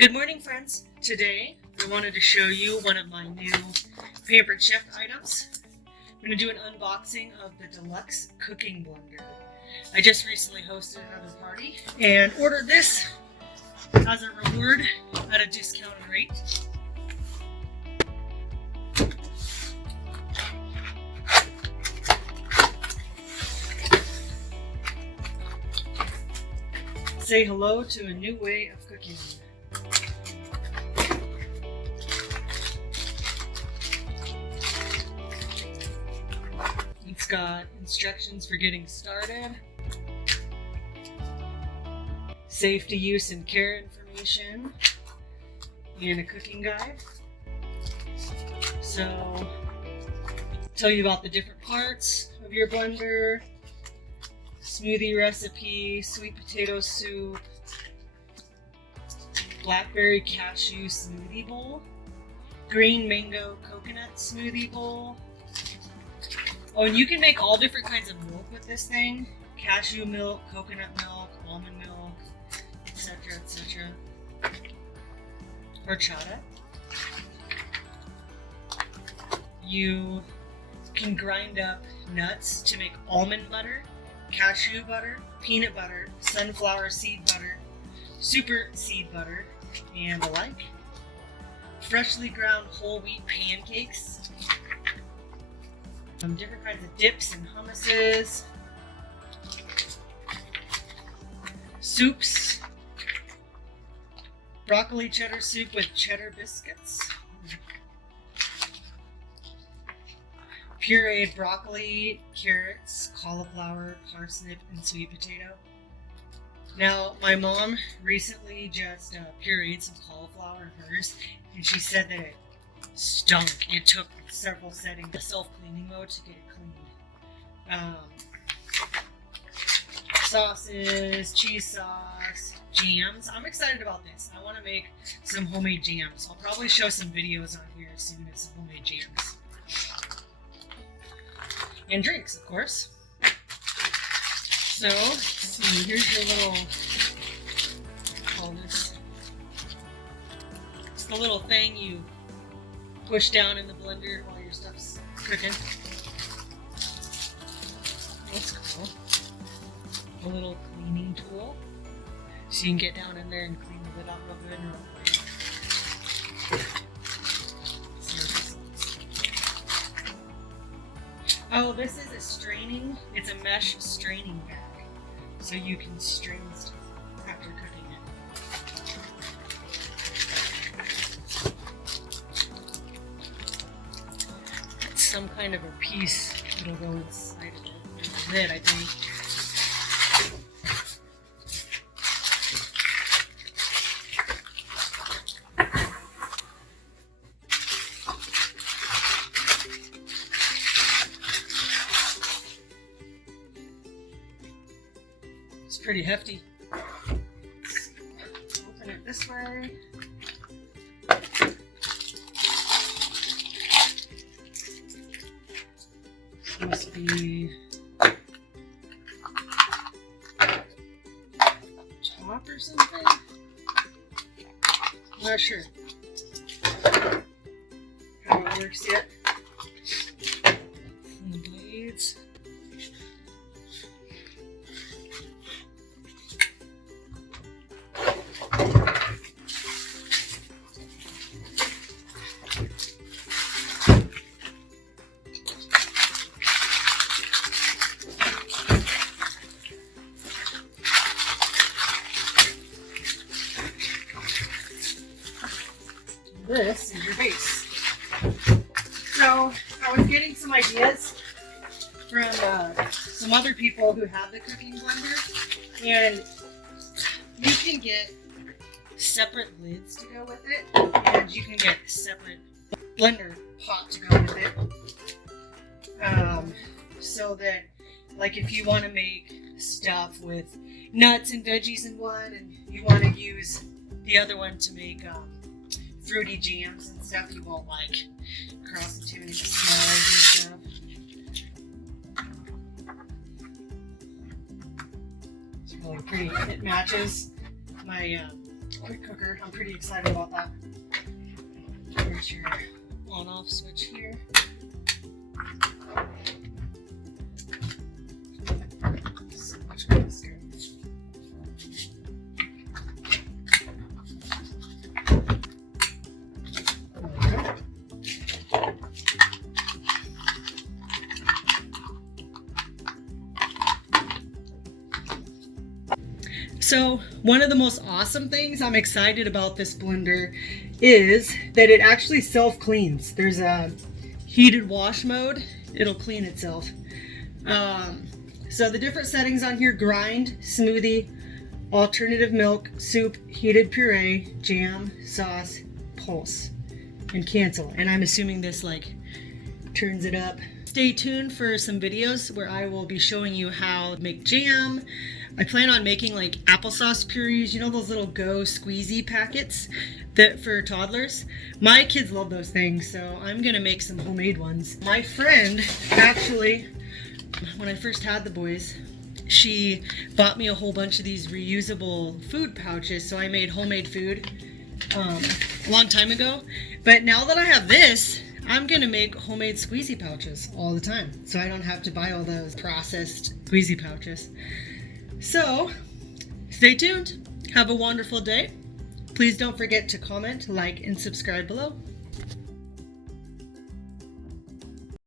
Good morning, friends. Today, I wanted to show you one of my new Pampered Chef items. I'm going to do an unboxing of the Deluxe Cooking Blender. I just recently hosted another party and ordered this as a reward at a discounted rate. Say hello to a new way of cooking. It's got instructions for getting started, safety use and care information, and a cooking guide. So, tell you about the different parts of your blender, smoothie recipe, sweet potato soup, blackberry cashew smoothie bowl, green mango coconut smoothie bowl. Oh, and you can make all different kinds of milk with this thing. Cashew milk, coconut milk, almond milk, etc., etc. Horchata. You can grind up nuts to make almond butter, cashew butter, peanut butter, sunflower seed butter, super seed butter, and the like. Freshly ground whole wheat pancakes. Different kinds of dips and hummuses. Soups. Broccoli cheddar soup with cheddar biscuits. Pureed broccoli, carrots, cauliflower, parsnip, and sweet potato. Now, my mom recently just pureed some cauliflower in hers, and she said that it stunk. It took several settings, the self-cleaning mode, to get it cleaned. Sauces, cheese sauce, jams. I'm excited about this. I want to make some homemade jams. I'll probably show some videos on here soon of some homemade jams. And drinks, of course. So, let's see, here's your little, call this, it's the little thing you push down in the blender while your stuff's cooking. That's cool. A little cleaning tool, so you can get down in there and clean the lid off real good and real quick. Oh, this is a straining, it's a mesh straining bag, so you can strain stuff after cooking it. It's some kind of a piece that'll go inside of it. The lid, I think. It's pretty hefty. Open it this way. This must be top or something? I'm not sure how it works yet. And the blades. This is your base. So I was getting some ideas from some other people who have the cooking blender, and you can get separate lids to go with it, and you can get a separate blender pot to go with it. So that, like, if you want to make stuff with nuts and veggies in one, and you want to use the other one to make fruity jams and stuff, you won't like cross into any of the smells and stuff. It's really pretty. It matches my quick cooker. I'm pretty excited about that. There's your on-off switch here. So much faster. So one of the most awesome things I'm excited about this blender is that it actually self-cleans. There's a heated wash mode. It'll clean itself. So the different settings on here: grind, smoothie, alternative milk, soup, heated puree, jam, sauce, pulse, and cancel. And I'm assuming this like turns it up. Stay tuned for some videos where I will be showing you how to make jam. I plan on making like applesauce purees, you know, those little Go squeezy packets that for toddlers. My kids love those things, so I'm gonna make some homemade ones. My friend, actually, when I first had the boys, she bought me a whole bunch of these reusable food pouches, so I made homemade food a long time ago. But now that I have this, I'm gonna make homemade squeezy pouches all the time, so I don't have to buy all those processed squeezy pouches. So, stay tuned. Have a wonderful day. Please don't forget to comment, like, and subscribe below.